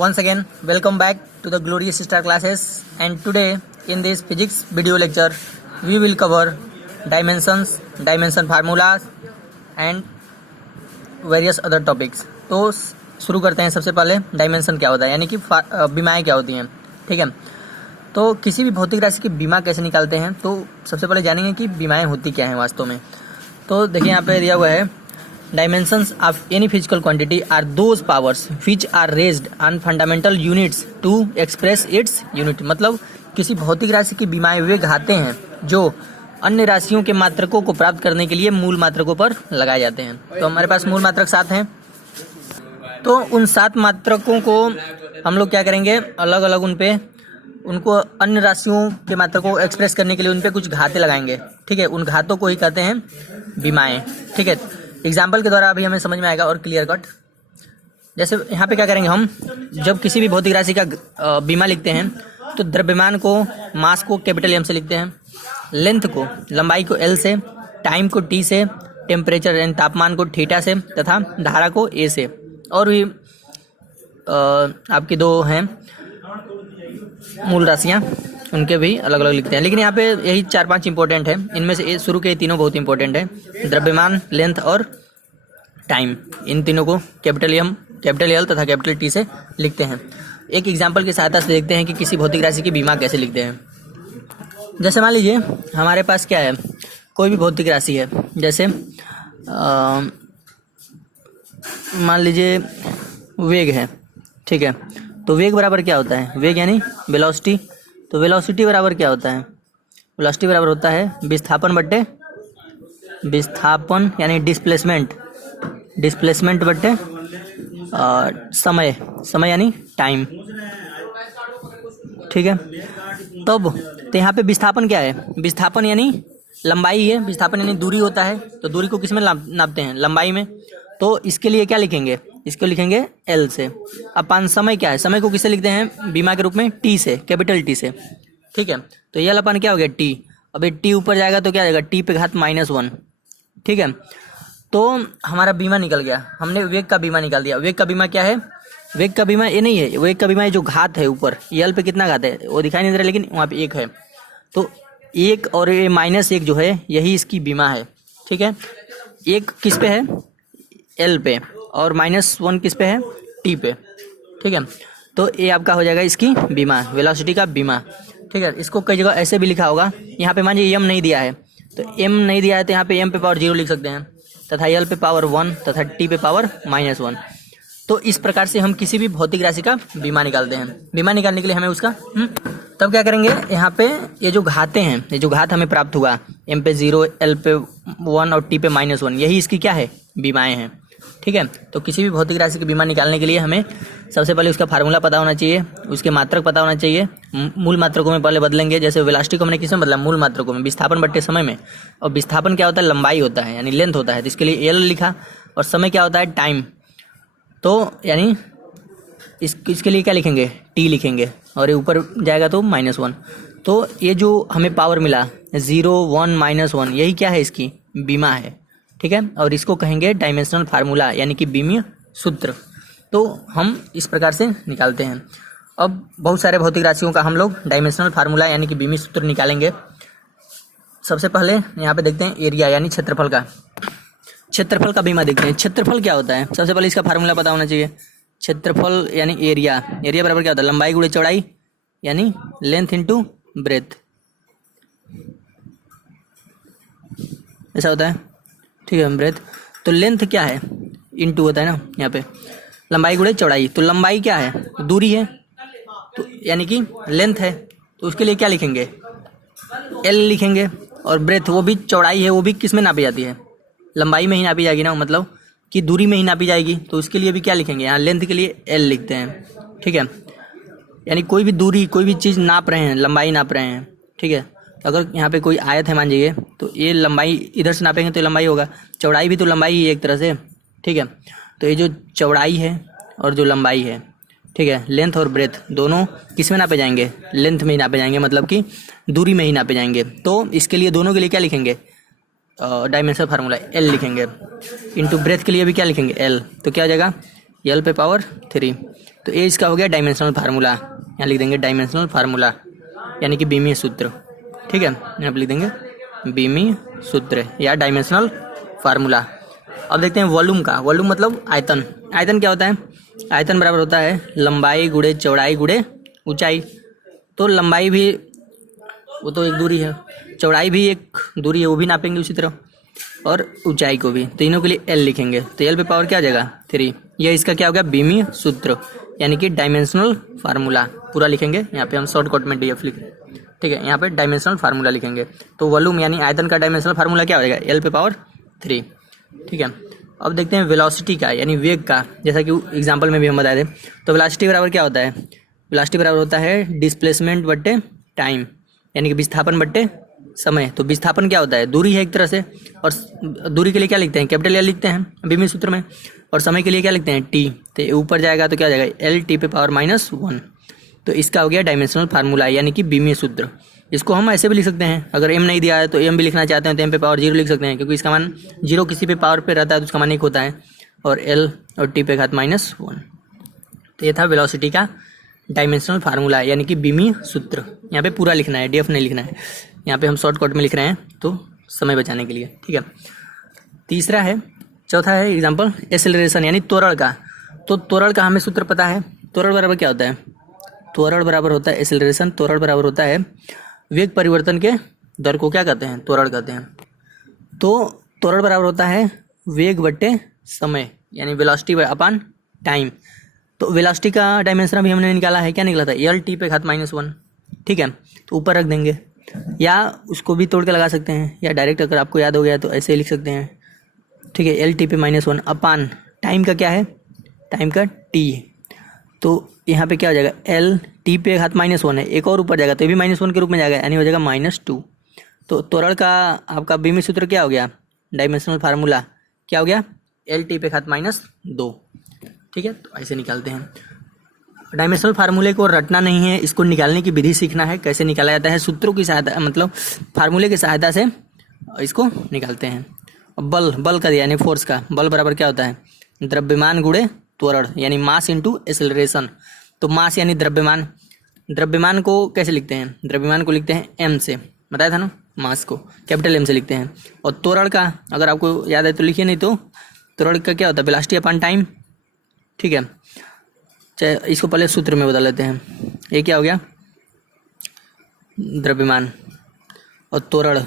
Once again, welcome back to the Glorious Star classes, and today in this physics video lecture we will cover dimensions, dimension formulas and various other topics. तो शुरू करते हैं. सबसे पहले dimension क्या होता है, यानी कि बीमाएँ क्या होती हैं. ठीक है, तो किसी भी भौतिक राशि की बीमा कैसे निकालते हैं, तो सबसे पहले जानेंगे कि बीमाएँ होती क्या हैं वास्तव में. तो देखिए यहाँ पे दिया हुआ है, dimensions of any physical quantity are those powers which are raised on fundamental units to express its unit. मतलब किसी भौतिक राशि की बीमाएं वे घाते हैं जो अन्य राशियों के मात्रकों को प्राप्त करने के लिए मूल मात्रकों पर लगाए जाते हैं. तो हमारे पास मूल मात्रक 7 हैं. तो उन 7 मात्रकों को हम लोग क्या करेंगे, अलग अलग उनको अन्य राशियों के मात्रकों को एक्सप्रेस करने के लिए उन पे कुछ घाते लगाएंगे. ठीक है, उन घातों को ही कहते हैं बीमाएं. ठीक है, एग्जाम्पल के द्वारा अभी हमें समझ में आएगा और क्लियर कट. जैसे यहाँ पे क्या करेंगे, हम जब किसी भी भौतिक राशि का बीमा लिखते हैं तो द्रव्यमान को, मास को कैपिटल एम से लिखते हैं, लेंथ को, लंबाई को एल से, टाइम को टी से, टेम्परेचर यानी तापमान को थीटा से, तथा धारा को ए से. और भी आपकी 2 हैं मूल राशियाँ, उनके भी अलग अलग लिखते हैं. लेकिन यहाँ पे यही 4-5 इंपॉर्टेंट है. इनमें से शुरू के तीनों बहुत इंपॉर्टेंट है. द्रव्यमान, लेंथ और टाइम, इन तीनों को कैपिटल एम, कैपिटल एल तथा कैपिटल टी से लिखते हैं. एक एग्जांपल की सहायता से देखते हैं कि किसी भौतिक राशि की बीमा कैसे लिखते हैं. जैसे मान लीजिए हमारे पास क्या है, कोई भी भौतिक राशि है. जैसे मान लीजिए वेग है. ठीक है, तो वेग बराबर क्या होता है, वेग यानी वेलोसिटी. तो वेलोसिटी बराबर क्या होता है, वेलोसिटी बराबर होता है विस्थापन बट्टे विस्थापन यानी डिस्प्लेसमेंट, डिस्प्लेसमेंट बट्टे समय, समय यानी टाइम. ठीक है, तब तो यहाँ पे विस्थापन क्या है, विस्थापन यानी लंबाई है. विस्थापन यानी दूरी होता है. तो दूरी को किस में नापते हैं, लंबाई में. तो इसके लिए क्या लिखेंगे, इसको लिखेंगे एल से. अपन समय क्या है, समय को किससे लिखते हैं बीमा के रूप में, टी से, कैपिटल टी से. ठीक है, तो ये अपन क्या हो गया टी. अब ये टी ऊपर जाएगा तो क्या जाएगा, टी पे घात -1. ठीक है, तो हमारा बीमा निकल गया. हमने वेग का बीमा निकाल दिया. वेग का बीमा क्या है, वेग का बीमा ये नहीं है, वेग का बीमा ये जो घात है ऊपर, ये एल पे कितना घात है वो दिखाई नहीं दे रहा, लेकिन वहाँ पे 1 है. तो 1 और ये -1 जो है यही इसकी बीमा है. ठीक है, 1 किस पे है, एल पे, और -1 किस पे है, टी पे. ठीक है, तो ये आपका हो जाएगा इसकी बीमा, वेलोसिटी का बीमा. ठीक है, इसको कई जगह ऐसे भी लिखा होगा. यहाँ पे मान लीजिए एम नहीं दिया है, तो एम नहीं दिया है तो यहाँ पे एम पे पावर 0 लिख सकते हैं, तथा एल पे पावर 1 तथा टी पे पावर -1. तो इस प्रकार से हम किसी भी भौतिक राशि का बीमा निकालते हैं. बीमा निकालने के लिए हमें उसका तब क्या करेंगे, यहाँ पे ये जो घाते हैं, ये जो घात हमें प्राप्त हुआ, एम पे 0, एल पे 1 और टी पे -1, यही इसकी क्या है, बीमाएँ हैं. ठीक है, तो किसी भी भौतिक राशि की बीमा निकालने के लिए हमें सबसे पहले उसका फार्मूला पता होना चाहिए, उसके मात्रक पता होना चाहिए. मूल मात्रकों में पहले बदलेंगे. जैसे वेलोसिटी को हमने किस में बदला, मूल मात्रकों में, विस्थापन बट्टे समय में. और विस्थापन क्या होता है, लंबाई होता है यानी लेंथ होता है, तो इसके लिए एल लिखा. और समय क्या होता है, टाइम. तो यानी इसके लिए क्या लिखेंगे, टी लिखेंगे. और ये ऊपर जाएगा तो -1. तो ये जो हमें पावर मिला 0, 1, -1, यही क्या है, इसकी बीमा है. ठीक है, और इसको कहेंगे डायमेंशनल फार्मूला यानी कि बीमीय सूत्र. तो हम इस प्रकार से निकालते हैं. अब बहुत सारे भौतिक राशियों का हम लोग डायमेंशनल फार्मूला यानी कि बीमीय सूत्र निकालेंगे. सबसे पहले यहाँ पे देखते हैं एरिया यानी क्षेत्रफल का, क्षेत्रफल का बीमा देखते हैं. क्षेत्रफल क्या होता है, सबसे पहले इसका फार्मूला पता होना चाहिए. क्षेत्रफल यानी एरिया, एरिया बराबर क्या होता है, लंबाई गुणे चौड़ाई यानी लेंथ इंटू ब्रेथ, ऐसा होता है. ठीक है, ब्रेथ. तो लेंथ क्या है, इंटू होता है ना यहाँ पे, लंबाई गुणे चौड़ाई. तो लंबाई क्या है, दूरी है, तो यानी कि लेंथ है. तो उसके लिए क्या लिखेंगे, एल लिखेंगे. और ब्रेथ वो भी चौड़ाई है, वो भी किस में नापी जाती है, लंबाई में ही नापी जाएगी ना, मतलब कि दूरी में ही नापी जाएगी. तो उसके लिए भी क्या लिखेंगे, यहाँ लेंथ के लिए एल लिखते हैं. ठीक है, यानी कोई भी दूरी, कोई भी चीज़ नाप रहे हैं, लंबाई नाप रहे हैं. ठीक है, अगर यहाँ पे कोई आयत है मान लीजिए, तो ये लंबाई इधर से नापेंगे तो लंबाई होगा, चौड़ाई भी तो लंबाई ही है एक तरह से. ठीक है, तो ये जो चौड़ाई है और जो लंबाई है, ठीक है, लेंथ और ब्रेथ दोनों किस में नापे जाएंगे, लेंथ में ही नापे जाएंगे, मतलब कि दूरी में ही नापे जाएंगे. तो इसके लिए दोनों के लिए क्या लिखेंगे, डायमेंशनल फार्मूला एल लिखेंगे. इंटू ब्रेथ के लिए भी क्या लिखेंगे, एल. तो क्या हो जाएगा, L पे पावर 3। तो ये इसका हो गया डायमेंशनल फार्मूला, यहाँ लिख देंगे डायमेंशनल फार्मूला यानी कि बीमीय सूत्र। ठीक है, यहाँ पे लिख देंगे बीमीय सूत्र या डायमेंशनल फार्मूला। अब देखते हैं वॉल्यूम का। वॉल्यूम मतलब आयतन। आयतन क्या होता है? आयतन बराबर होता है लंबाई गुणे चौड़ाई गुणे ऊंचाई। तो लंबाई भी वो तो एक दूरी है, चौड़ाई भी एक दूरी है, वो भी नापेंगे उसी तरह, और ऊंचाई को भी। तीनों के लिए L लिखेंगे। तो L पे पावर क्या आ जाएगा 3। यह इसका क्या हो गया बीमीय सूत्र यानी कि डायमेंशनल फार्मूला। पूरा लिखेंगे, यहाँ पे हम शॉर्टकट में DF लिख रहे हैं। ठीक है, यहाँ पे डायमेंशनल फार्मूला लिखेंगे। तो वॉल्यूम यानी आयतन का डायमेंशनल फार्मूला क्या हो जाएगा L पे पावर 3। ठीक है, अब देखते हैं वेलोसिटी का यानी वेग का। जैसा कि एग्जाम्पल में भी हम बताए थे, तो वेलोसिटी बराबर क्या होता है? वेलोसिटी बराबर होता है डिस्प्लेसमेंट बट्टे टाइम यानी कि विस्थापन बट्टे समय। तो विस्थापन क्या होता है? दूरी है एक तरह से, और दूरी के लिए क्या लिखते हैं? कैपिटल L लिखते हैं बीमीय सूत्र में, और समय के लिए क्या लिखते हैं? T। तो ये ऊपर जाएगा तो क्या हो जाएगा LT पे पावर -1। तो इसका हो गया डायमेंशनल फार्मूला यानी कि बीमीय सूत्र। इसको हम ऐसे भी लिख सकते हैं, अगर M नहीं दिया है तो M भी लिखना चाहते हैं तो M पे पावर 0 लिख सकते हैं, क्योंकि इसका मान 0 किसी पे पावर पे रहता है तो उसका मान 1 होता है, और L और T पे घात -1। तो ये था वेलोसिटी का डायमेंशनल फार्मूला यानी कि बीमीय सूत्र। यहाँ पे पूरा लिखना है, DF नहीं लिखना है। यहाँ पे हम शॉर्टकट में लिख रहे हैं तो समय बचाने के लिए। ठीक है, तीसरा है, चौथा है एग्जाम्पल एक्सेलरेशन यानी त्वरण का। तो त्वरण का हमें सूत्र पता है। त्वरण बराबर क्या होता है? त्वरण बराबर होता है एक्सेलरेशन, त्वरण बराबर होता है वेग परिवर्तन के दर को क्या कहते हैं? त्वरण कहते हैं। तो त्वरण बराबर होता है वेग बट्टे समय यानी वेलोसिटी अपॉन टाइम। तो वेलोसिटी का डायमेंशन अभी हमने निकाला है, क्या निकला था? LT पे घात -1। ठीक है, तो ऊपर रख देंगे, या उसको भी तोड़ के लगा सकते हैं, या डायरेक्ट अगर आपको याद हो गया तो ऐसे ही लिख सकते हैं। ठीक है, LT पे -1 अपान टाइम का क्या है? टाइम का T। तो यहाँ पे क्या हो जाएगा? LT पे घात -1 है, एक और ऊपर जाएगा तो ये भी -1 के रूप में जाएगा, यानी हो जाएगा -2। तो त्वरण का आपका बीमीय सूत्र क्या हो गया? डायमेंशनल फार्मूला क्या हो गया? LT पे घात -2। ठीक है, तो ऐसे निकालते हैं। डायमेंशनल फार्मूले को रटना नहीं है, इसको निकालने की विधि सीखना है, कैसे निकाला जाता है। सूत्रों की सहायता मतलब फार्मूले की सहायता से इसको निकालते हैं। बल का यानी फोर्स का, बल बराबर क्या होता है? द्रव्यमान गुणे त्वरण यानी मास इंटू एक्सेलरेशन। तो मास यानी द्रव्यमान, द्रव्यमान को कैसे लिखते हैं? द्रव्यमान को लिखते हैं M से, बताया था ना, मास को कैपिटल M से लिखते हैं। और त्वरण का अगर आपको याद है तो लिखिए, नहीं तो त्वरण का क्या होता है? Velocity upon time. ठीक है, चाहे इसको पहले सूत्र में बदल लेते हैं। ये क्या हो गया? द्रव्यमान और त्वरण।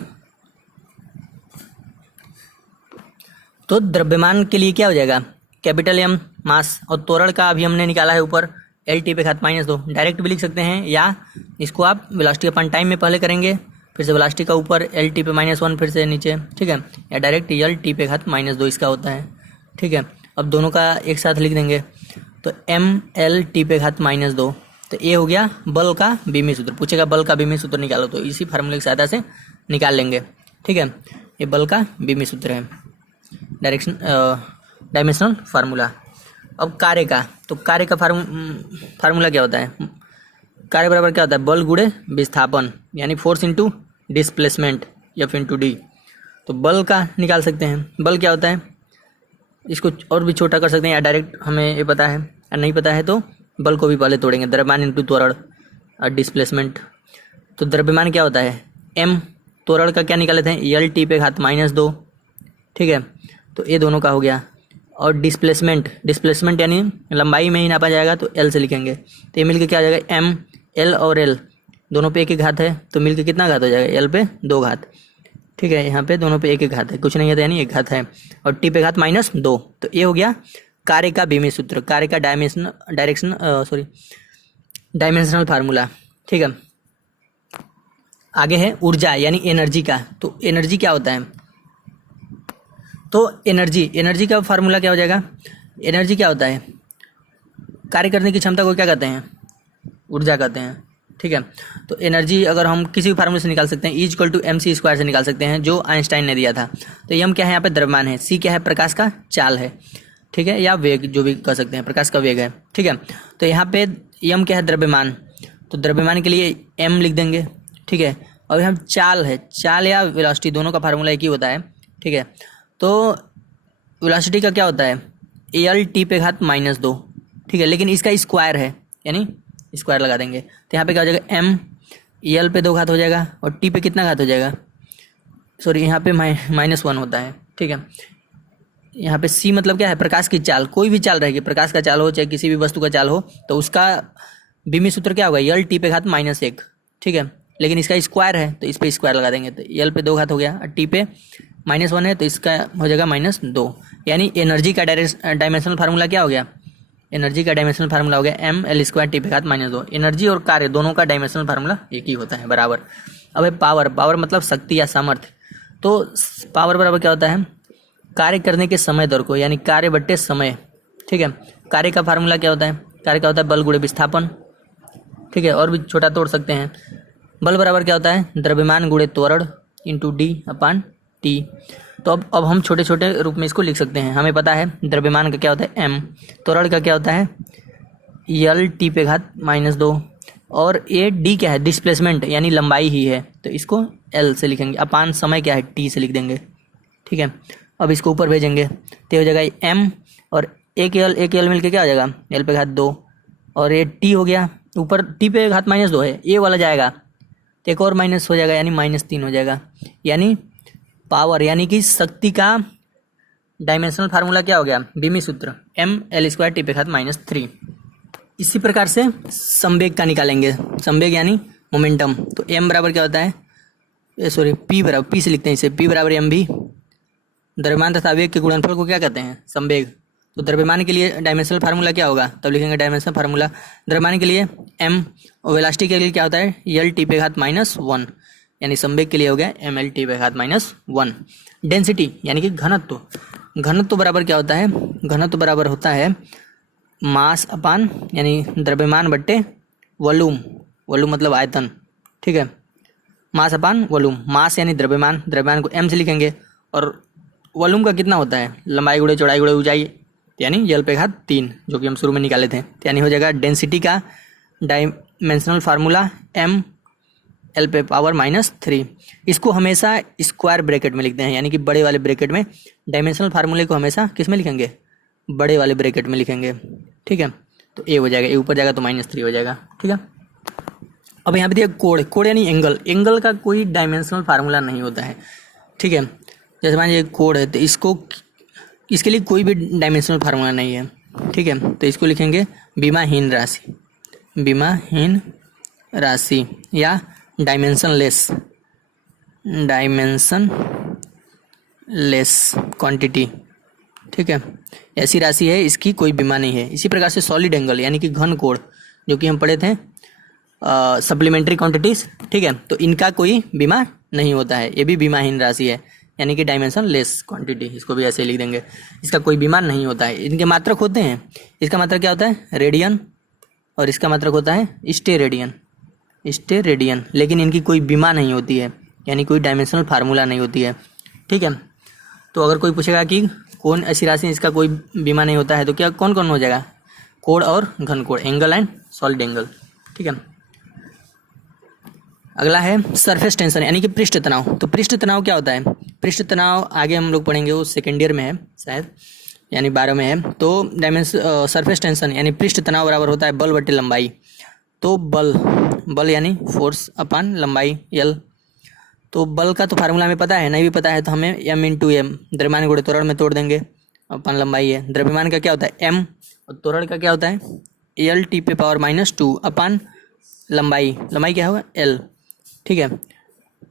तो द्रव्यमान के लिए क्या हो जाएगा? कैपिटल M मास, और त्वरण का अभी हमने निकाला है ऊपर LT पे घात -2। डायरेक्ट भी लिख सकते हैं, या इसको आप वेलोसिटी अपॉन टाइम में पहले करेंगे, फिर से वेलोसिटी का ऊपर LT पे -1 फिर से नीचे। ठीक है, या डायरेक्ट LT पे घात -2 इसका होता है। ठीक है, अब दोनों का एक साथ लिख देंगे, तो MLT पे घात -2। तो ये हो गया बल का बीमीय सूत्र। पूछेगा बल का बीमीय सूत्र निकालो, तो इसी फार्मूले की सहायता से निकाल लेंगे। ठीक है, ये बल का बीमीय सूत्र है, डायमेंशनल फार्मूला। अब कार्य का, तो कार्य का फार्मूला क्या होता है? कार्य बराबर क्या होता है? बल गुणे विस्थापन यानी force into displacement F into D। तो बल का निकाल सकते हैं। बल क्या होता है? इसको और भी छोटा कर सकते हैं, या डायरेक्ट हमें ये पता है, या नहीं पता है तो बल को भी पहले तोड़ेंगे। द्रव्यमान इंटू त्वरण और डिस्प्लेसमेंट। तो द्रव्यमान क्या होता है? M। त्वरण का क्या निकाले थे? LT पे घात -2। ठीक है, तो ये दोनों का हो गया। और डिस्प्लेसमेंट यानी लंबाई में ही नापा जाएगा तो L से लिखेंगे। तो ये मिलके क्या हो जाएगा? M, L और L दोनों पे एक एक घात है, तो मिलके कितना घात हो जाएगा? L पे 2 घात। ठीक है, यहाँ पे दोनों पे एक एक घात है, कुछ नहीं है तो यानी एक घात है, और T पे घात -2। तो ये हो गया कार्य का बीमीय सूत्र, कार्य का डायमेंशनल फार्मूला। ठीक है, आगे है ऊर्जा यानी एनर्जी का। तो एनर्जी क्या होता है? तो एनर्जी का फार्मूला क्या हो जाएगा? एनर्जी क्या होता है? कार्य करने की क्षमता को क्या कहते हैं? ऊर्जा कहते हैं। ठीक है, तो एनर्जी अगर हम किसी भी फार्मूले से निकाल सकते हैं, E=mc² से निकाल सकते हैं, जो आइंस्टाइन ने दिया था। तो M क्या है? यहाँ पे द्रव्यमान है। C क्या है? प्रकाश का चाल है। ठीक है, या वेग, जो भी कह सकते हैं, प्रकाश का वेग है। ठीक है, तो यहाँ पे M क्या है? द्रव्यमान। तो द्रव्यमान के लिए M लिख देंगे। ठीक है, और यहाँ चाल है, चाल या वेलोसिटी दोनों का फार्मूला एक ही होता है। ठीक है, तो वेलोसिटी का क्या होता है? एल टी पे घात -2, ठीक है, लेकिन इसका स्क्वायर है यानी स्क्वायर लगा देंगे तो यहाँ पे क्या हो जाएगा एम एल पे 2 घात हो जाएगा और टी पे कितना घात हो जाएगा, सॉरी यहाँ पे -1 होता है, ठीक है। यहाँ पे सी मतलब क्या है, प्रकाश की चाल, कोई भी चाल रहेगी, प्रकाश का चाल हो चाहे किसी भी वस्तु का चाल हो तो उसका बीमी सूत्र क्या होगा, यल टी पे घात -1, ठीक है, लेकिन इसका स्क्वायर है तो इस पे स्क्वायर लगा देंगे तो यल पे 2 घात हो गया और टी पे -1 है तो इसका हो जाएगा -2, यानी एनर्जी का डायमेंशनल फार्मूला क्या हो गया, एनर्जी का डायमेंशनल फार्मूला हो गया एम एल स्क्वायर टी पे घात -2। एनर्जी और कार्य दोनों का डायमेंशनल फार्मूला एक ही होता है, बराबर। अब है पावर मतलब शक्ति या सामर्थ्य, तो पावर बराबर क्या होता है, कार्य करने के समय दर को, यानी कार्य बट्टे समय, ठीक है। कार्य का फार्मूला क्या होता है, कार्य का होता है बल गुणे विस्थापन, ठीक है, और भी छोटा तोड़ सकते हैं। बल बराबर क्या होता है, द्रव्यमान गुणे त्वरण इंटू d/t। तो अब हम छोटे छोटे रूप में इसको लिख सकते हैं। हमें पता है द्रव्यमान का क्या होता है m, त्वरण का क्या होता है यल टी पे घात -2, और ये d क्या है, डिस्प्लेसमेंट यानी लंबाई ही है तो इसको l से लिखेंगे, अपान समय क्या है t से लिख देंगे, ठीक है। अब इसको ऊपर भेजेंगे तो हो जाएगा m और एक यल मिलके क्या हो जाएगा l पे घात 2 और ये t हो गया, ऊपर t पे घात -2 है, ये वाला जाएगा तो एक और माइनस हो जाएगा यानी -3 हो जाएगा। यानी पावर यानी कि शक्ति का डायमेंशनल फार्मूला क्या हो गया, बीमी सूत्र एम एल स्क्वायर टी पे घात -3। इसी प्रकार से संवेग का निकालेंगे, संवेग यानी मोमेंटम, तो m बराबर क्या होता है, सॉरी p से लिखते हैं इसे, p बराबर एम भी, द्रव्यमान तथा वेग के गुणनफल को क्या कहते हैं, संवेग। तो द्रव्यमान के लिए डायमेंशनल फार्मूला क्या होगा, तब लिखेंगे डायमेंशनल फार्मूला, द्रव्यमान के लिए m और वेलोसिटी के लिए क्या होता है यल टी पे घात -1, यानी संवेग के लिए हो गया एम एल टी पे घात -1। डेंसिटी यानी कि घनत्व, घनत्व बराबर क्या होता है, घनत्व बराबर होता है मास अपान यानी द्रव्यमान बट्टे वॉल्यूम, वॉल्यूम मतलब आयतन, ठीक है, मास अपान वॉल्यूम, मास यानी द्रव्यमान, द्रव्यमान को m से लिखेंगे और वॉल्यूम का कितना होता है लंबाई गुणे चौड़ाई गुणे ऊंचाई, यानी यल पे घात 3 जो कि हम शुरू में निकाले थे, यानी हो जाएगा डेंसिटी का डायमेंशनल फार्मूला m l पे पावर -3। इसको हमेशा स्क्वायर ब्रैकेट में लिखते हैं, यानी कि बड़े वाले ब्रैकेट में, डायमेंशनल फार्मूले को हमेशा किस में लिखेंगे, बड़े वाले ब्रैकेट में लिखेंगे, ठीक है। तो ए हो जाएगा, ए ऊपर जाएगा तो -3 हो जाएगा, ठीक है। अब यहाँ पे दिया कोण, कोण यानी एंगल, एंगल का कोई डायमेंशनल फार्मूला नहीं होता है, ठीक है। जैसे मान लीजिए कोण है तो इसको, इसके लिए कोई भी डायमेंशनल फार्मूला नहीं है, ठीक है, तो इसको लिखेंगे बीमाहीन राशि, बीमाहीन राशि या डायमेंशन लेस क्वांटिटी, ठीक है, ऐसी राशि है इसकी कोई बीमा नहीं है। इसी प्रकार से सॉलिड एंगल यानी कि घन कोण जो कि हम पढ़े थे सप्लीमेंट्री क्वांटिटीज, ठीक है, तो इनका कोई बीमा नहीं होता है, ये भी बीमाहीन राशि है यानी कि डायमेंशन लेस क्वांटिटी, इसको भी ऐसे लिख देंगे, इसका कोई बीमा नहीं होता है। इनके मात्रक होते हैं, इसका मात्रक क्या होता है रेडियन और इसका मात्रक होता है स्टेरेडियन, लेकिन इनकी कोई बीमा नहीं होती है, यानी कोई डायमेंशनल फार्मूला नहीं होती है, ठीक है। तो अगर कोई पूछेगा कि कौन ऐसी राशि इसका कोई बीमा नहीं होता है तो क्या कौन कौन हो जाएगा, कोण और घन कोण, एंगल एंड सॉलिड एंगल, ठीक है। अगला है सरफेस टेंशन यानी कि पृष्ठ तनाव। तो पृष्ठ तनाव क्या होता है, पृष्ठ तनाव आगे हम लोग पढ़ेंगे, वो सेकेंड ईयर में है शायद, यानी 12 में है। तो सरफेस टेंशन यानी पृष्ठ तनाव बराबर होता है बल बटे लंबाई। तो बल यानी फोर्स अपान लंबाई यल। तो बल का तो फार्मूला हमें पता है, नहीं भी पता है तो हमें m इंटू एम, द्रव्यमान गुणे त्वरण में तोड़ देंगे, अपन लंबाई है, द्रव्यमान का क्या होता है m और त्वरण का क्या होता है एल टी पे पावर -2 अपान लंबाई, लंबाई क्या होगा l, ठीक है।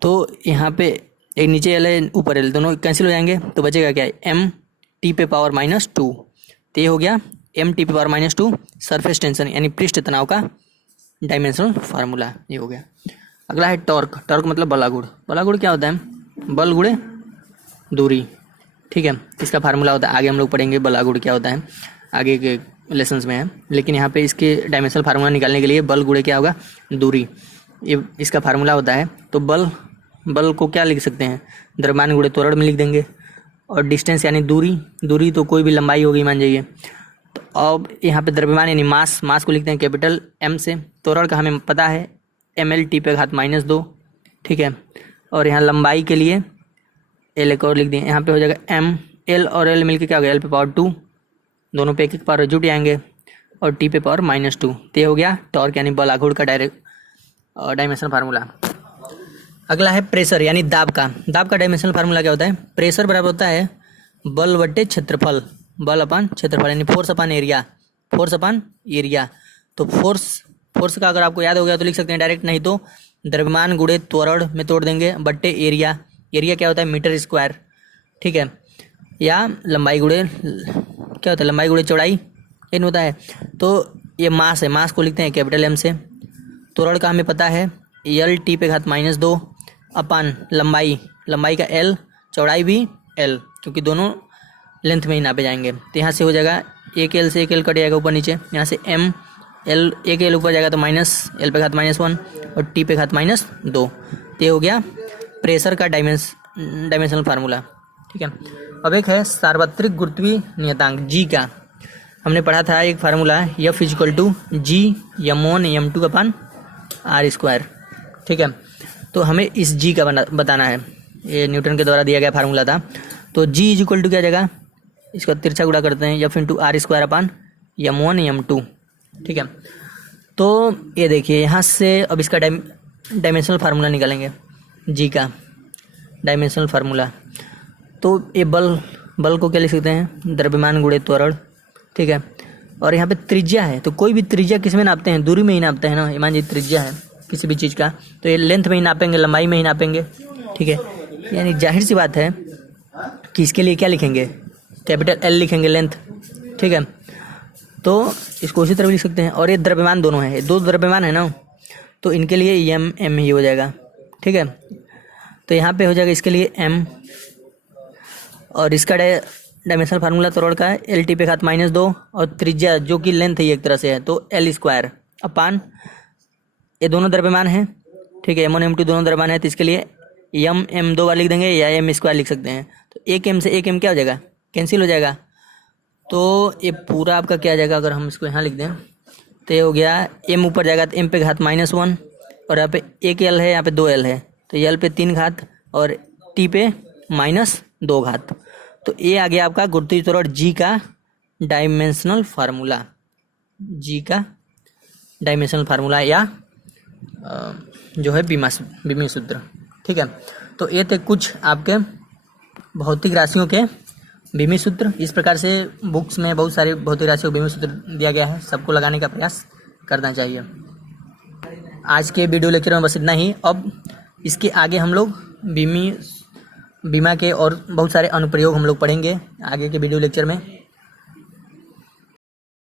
तो यहाँ पे एक नीचे एल है ऊपर एल, दोनों कैंसिल हो जाएंगे तो बचेगा क्या है m टी पे पावर -2, तो ये हो गया m टी पे पावर -2 सरफेस टेंशन यानी पृष्ठ तनाव का डायमेंशनल फार्मूला, ये हो गया। अगला है टॉर्क, टॉर्क मतलब बलागुण। बलागुण क्या होता है बल गुणे दूरी, ठीक है, इसका फार्मूला होता है, आगे हम लोग पढ़ेंगे बलागुण क्या होता है, आगे के लेसन्स में है, लेकिन यहाँ पे इसके डायमेंशनल फार्मूला निकालने के लिए बल गुणे क्या होगा दूरी, ये इसका फार्मूला होता है। तो बल को क्या लिख सकते हैं द्रव्यमान गुणे त्वरण में लिख देंगे, और डिस्टेंस यानी दूरी तो कोई भी लंबाई होगी मान जाइए। तो अब यहाँ पे द्रव्यमान यानी मास को लिखते हैं कैपिटल M से, त्वरण का हमें पता है ml टी पे घात -2, ठीक है, और यहाँ लंबाई के लिए L एक और लिख दिए, यहाँ पे हो जाएगा M, L और L मिलके क्या हो गया L पे पावर 2, दोनों पे एक पावर जुट जाएंगे और टी पे पावर -2। तो ये हो गया टॉर्क यानी बल आघूर्ण का डायमेंशनल फार्मूला। अगला है प्रेशर यानी दाब का डायमेंशनल फार्मूला क्या होता है? प्रेशर बराबर होता है बल बटे क्षेत्रफल, बल अपान क्षेत्रफल यानी फोर्स अपान एरिया। तो फोर्स का अगर आपको याद हो गया तो लिख सकते हैं डायरेक्ट, नहीं तो द्रव्यमान गुणे त्वरण में तोड़ देंगे बट्टे एरिया क्या होता है? मीटर स्क्वायर, ठीक है। या लंबाई गुणे क्या होता है? लंबाई गुणे चौड़ाई एन होता है। तो ये मास है, मास को लिखते हैं कैपिटल M से। त्वरण का हमें पता है L T पे घात -2 अपान लंबाई का L, चौड़ाई भी L, क्योंकि दोनों लेंथ में ही नापे जाएंगे। तो यहाँ से हो जाएगा एक L से एक L कट जाएगा ऊपर नीचे, यहाँ से M L एक L ऊपर जाएगा तो -L पे घात -1 और T पे घात -2। तो ये हो गया प्रेशर का डायमेंशनल फार्मूला, ठीक है। अब एक है सार्वत्रिक गुरुत्वीय नियतांक G का। हमने पढ़ा था एक formula F = G m1 m2 अपान r², ठीक है। तो हमें इस G का बताना है, ये न्यूटन के द्वारा दिया गया फार्मूला था। तो G = क्या जाएगा? इसका तिरछा गुणा करते हैं F × r² अपान m1 m2, ठीक है। तो ये देखिए यहाँ से अब इसका डायमेंशनल फार्मूला निकालेंगे G का डायमेंशनल फार्मूला। तो ये बल को क्या लिख सकते हैं? द्रव्यमान गुणे त्वरण, ठीक है। और यहाँ पे त्रिज्या है, तो कोई भी त्रिज्या किस में नापते हैं? दूरी में ही नापते हैं ना। मान लीजिए त्रिज्या है किसी भी चीज़ का, तो ये लेंथ में ही नापेंगे, लंबाई में ही नापेंगे, ठीक है। यानी जाहिर सी बात है कि इसके लिए क्या लिखेंगे? कैपिटल L लिखेंगे लेंथ, ठीक है। तो इसको उसी तरह भी लिख सकते हैं। और ये द्रव्यमान दोनों है, दो द्रव्यमान है ना, तो इनके लिए m ही हो जाएगा, ठीक है। तो यहाँ पे हो जाएगा इसके लिए m, और इसका डायमेंशनल फार्मूला त्वरण का है L T पे घात -2 और त्रिज्या जो कि लेंथ है एक तरह से है तो L² अपान, ये दोनों द्रव्यमान हैं, ठीक है। m1 m2 दोनों द्रव्यमान है, तो इसके लिए m 2 बार लिख देंगे या m² लिख सकते हैं। तो एक m से एक m क्या हो जाएगा? कैंसिल हो जाएगा। तो ये पूरा आपका क्या आ जाएगा? अगर हम इसको यहाँ लिख दें तो ये हो गया m ऊपर जाएगा तो m पे घात -1 और यहाँ पे एक L है, यहाँ पे 2 L है, तो L पे 3 घात और T पे -2 घात। तो ये आ गया आपका गुरुत्वीय त्वरण G का डायमेंशनल फार्मूला, G का डायमेंशनल फार्मूला या जो है बीमी सूत्र, ठीक है। तो ये थे कुछ आपके भौतिक राशियों के बीमी सूत्र। इस प्रकार से बुक्स में बहुत सारी भौतिक राशियों को बीमी सूत्र दिया गया है, सबको लगाने का प्रयास करना चाहिए। आज के वीडियो लेक्चर में बस इतना ही। अब इसके आगे हम लोग बीमा के और बहुत सारे अनुप्रयोग हम लोग पढ़ेंगे आगे के वीडियो लेक्चर में।